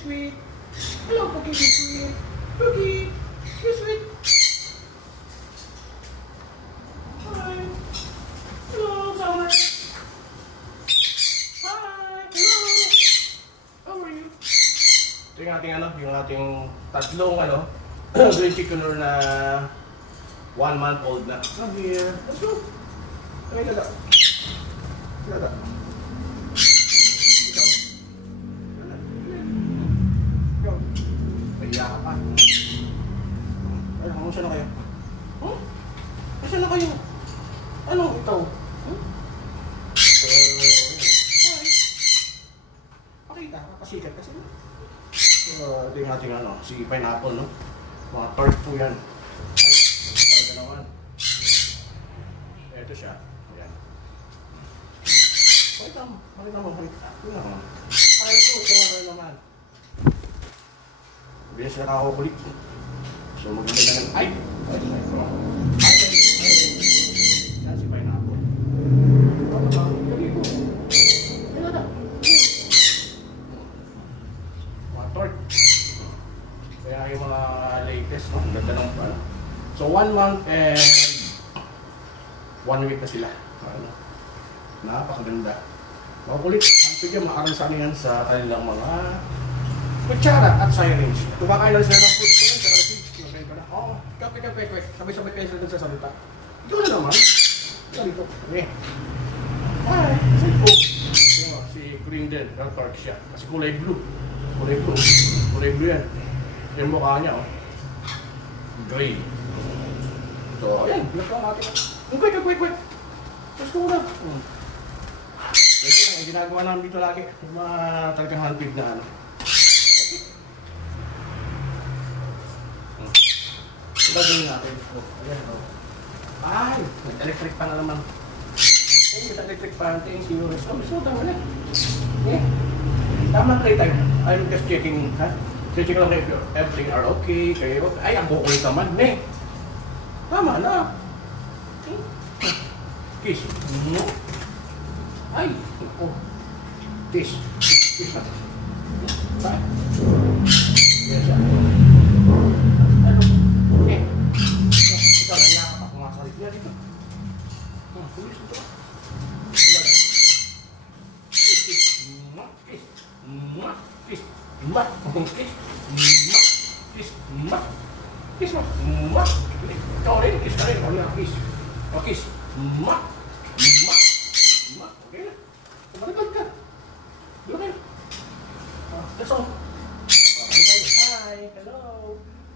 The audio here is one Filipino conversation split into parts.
sweet. Hello, Pookie, you sweet. Pookie, you sweet. Hi. Hello, Summer. Hi. Hello. How are you? Ito yung ating yung ating tatlong green chickenor na 1 month old na. Come here. Let's go. Okay, lala. Lala. Ka pa. Ay, kamusta na kayo? Huh? Kasi na kayo? Anong ikaw? Huh? Hi. Pakita, kapasikat kasi. Ito yung ating si pineapple, no? Mga tart po yan. Ay, talaga naman. Ito siya. Ayan. Pakita mo. Pakita mo. Ito naman. Ay, ito naman. Bilang sila kakakulit. So maganda na ng ay! Yan si pineapple. Mga tort. Kaya yung mga latest, no? Ang ganda ng pala. So 1 month and 1 week na sila. Napakaganda. Makukulit. Ang pigyan makaransan yan sa kanilang mga kutsara at syringe. Kumakain lang sila ng food ko, saka seeds. Kumakain ka na. Oo, kape. Sabay-sabay kayo sila dun sa salita. Ito na naman. Dito. Okay. Hi. Si Grindel. Dark siya. Kasi kulay blue. Kulay blue yan. Yung mukha niya, gray. So, ayan. Lakang natin. Wait. Tapos ko muna. Ito yung ginagawa namin dito lagi. Yung mga talagang handpid na Gagawin natin. Ayan, ay! Nag-electric pan na naman. Thank you sa electric pan. Thank you. So, tama na. Okay. Tama na tayo. I'm just checking, ha? Checking lang if everything are okay. Kayo, ay, ang kukulit naman. Tama na. Kiss. Ay! Kiss na. Bye. Yes, sir.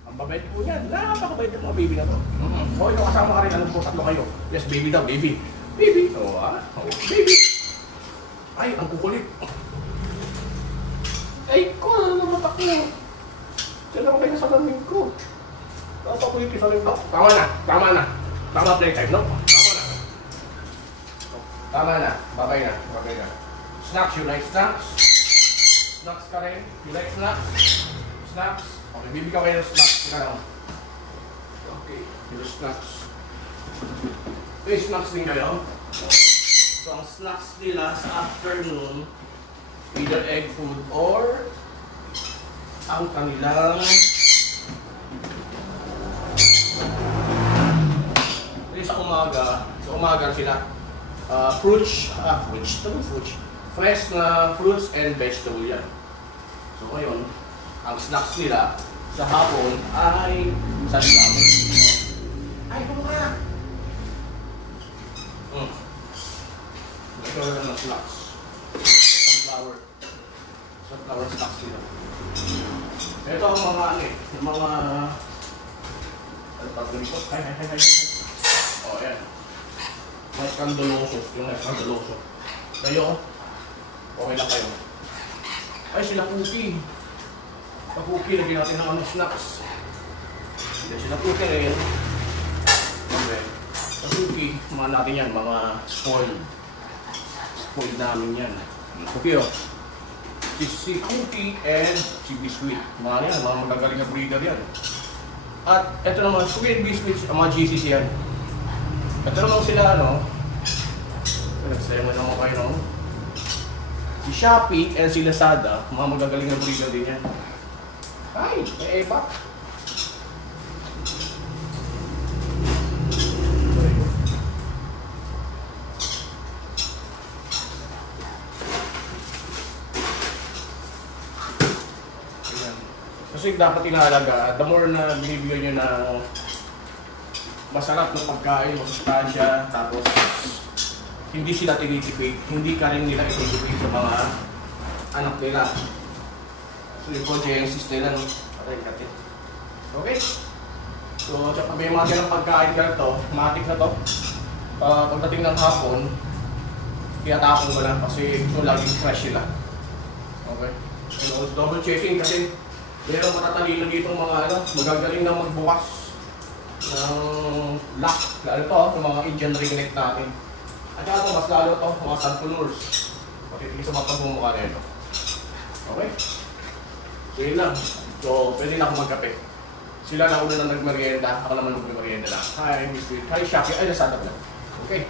Ang babait po niyan. Napakabait ng mga baby na to. O, ito kasama ka rin. Alam po, tatlo kayo. Yes, baby daw, baby. Baby. Baby. Ay, ang kukulit. Ay, ko, ano naman matak mo? Diyan ako kayo sa lamin ko. Napakulit yung salim. Tama na. Tama playtime, no? Tama na. Babay na. Snacks, you like snacks? Snacks ka rin? You like snacks? Snacks? Okay, bibigyan kayo ng snacks. Okay, yung snacks. May snacks din kayo. So, ang snacks nila sa afternoon, either egg food or ang kanilang sa umaga sila fruits, fresh na fruits and vegetable yan. So ngayon, ang snacks nila sa hapon ay sunflower. Ay, kumaka! Ito lang ng snacks. Sunflower snacks nila. Ito ang mga yung mga pag-ripot. Hi. Oh, yan. May skandaloso. Yung skandaloso. Kayo, okay lang kayo. Ay, sila cookie. Pag-cookie, lagyan natin ng snacks. Hindi sila cookie rin. Okay. Pag-cookie, mga natin yan, mga spoiled. Spoiled namin yan. Cookie, oh. Si cookie and si biscuit. Mga yan, mga magagaling na breeder yan. At ito naman, cookie and biscuits, mga GCC yan. Ito naman sila, nagsayaman naman kayo, Si Shopee and si Lazada, mga magagaling na breeder din yan. Ay, may Eva. Kasi dapat inahalaga, the more na binibigyan nyo na masarap na pagkain, masustansya, tapos hindi sila tinitipid, hindi ka rin nila ititipid sa mga anak nila. So yung consciences nila, patay katit. Okay? So, tsaka may mga ganang pagkain ka to, matik na to. Pagdating ng hapon, tiyatapon mo lang kasi gusto laging fresh sila. Okay? And also double checking kasi merong matatalino dito mga magagaling na magbukas ng lock. Lalo to, yung mga Indian ringneck natin. At saka mas lalo to, mga santunurs. Patitigil sa mga pagmumukha na ito. Okay? So yun lang. So, pwede na akong magkape. Sila na una na nagmerienda, ako naman nagmerienda lang. Hi, Mr. Hi, Shopee. Ay, nasada ko lang. Okay.